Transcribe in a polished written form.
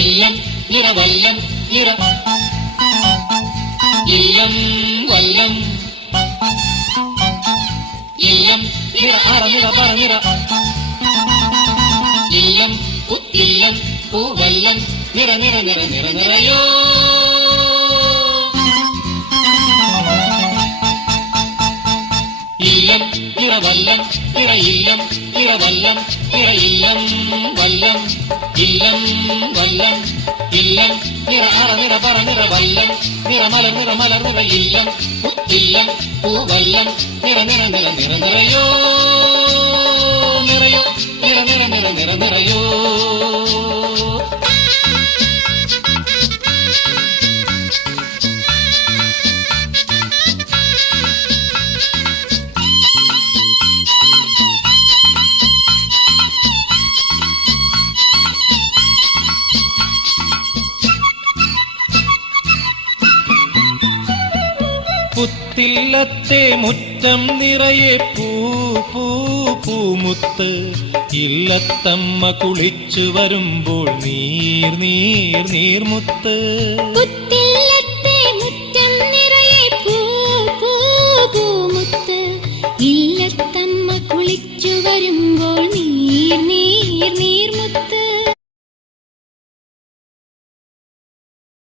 ഇല്ലം നിറവല്ലം നിറ ഇല്ലം വല്ലം ഇല്ലം നിറ അറ നിറ പറ നിറ ഇല്ലം പുത്തില്ലം പൂവല്ലം നിറ നിറ നിറ നിറ നിറയോ ഇല്ലം നിറവല്ലം നിറ ഇല്ലം നിറവല്ലം നിറ ഇല്ലം വല്ലം ഇല്ലം വല്ലം ഇല്ലം നിറ അറ നിറ പറ നിറ വല്ലം നിറമലർ നിറമലർ നിറ ഇല്ലം പുത്തില്ലം പൂവല്ലം നിറ നിറ നിറ നിറ നിറയോ നിറയോ നിറ നിറ നിറ നിറ നിറയോ പുത്തില്ലത്തെ മുറ്റം നിറയെ പൂ പൂ പൂമുത്ത് ഇല്ലത്തമ്മ കുളിച്ചു വരുമ്പോൾ നീർ നീർ നീർമുത്ത് പുത്തില്ലത്തെ മുറ്റം നിറയെ പൂ പൂ പൂമുത്ത് ഇല്ലത്തമ്മ കുളിച്ചു വരുമ്പോൾ നീർ നീർ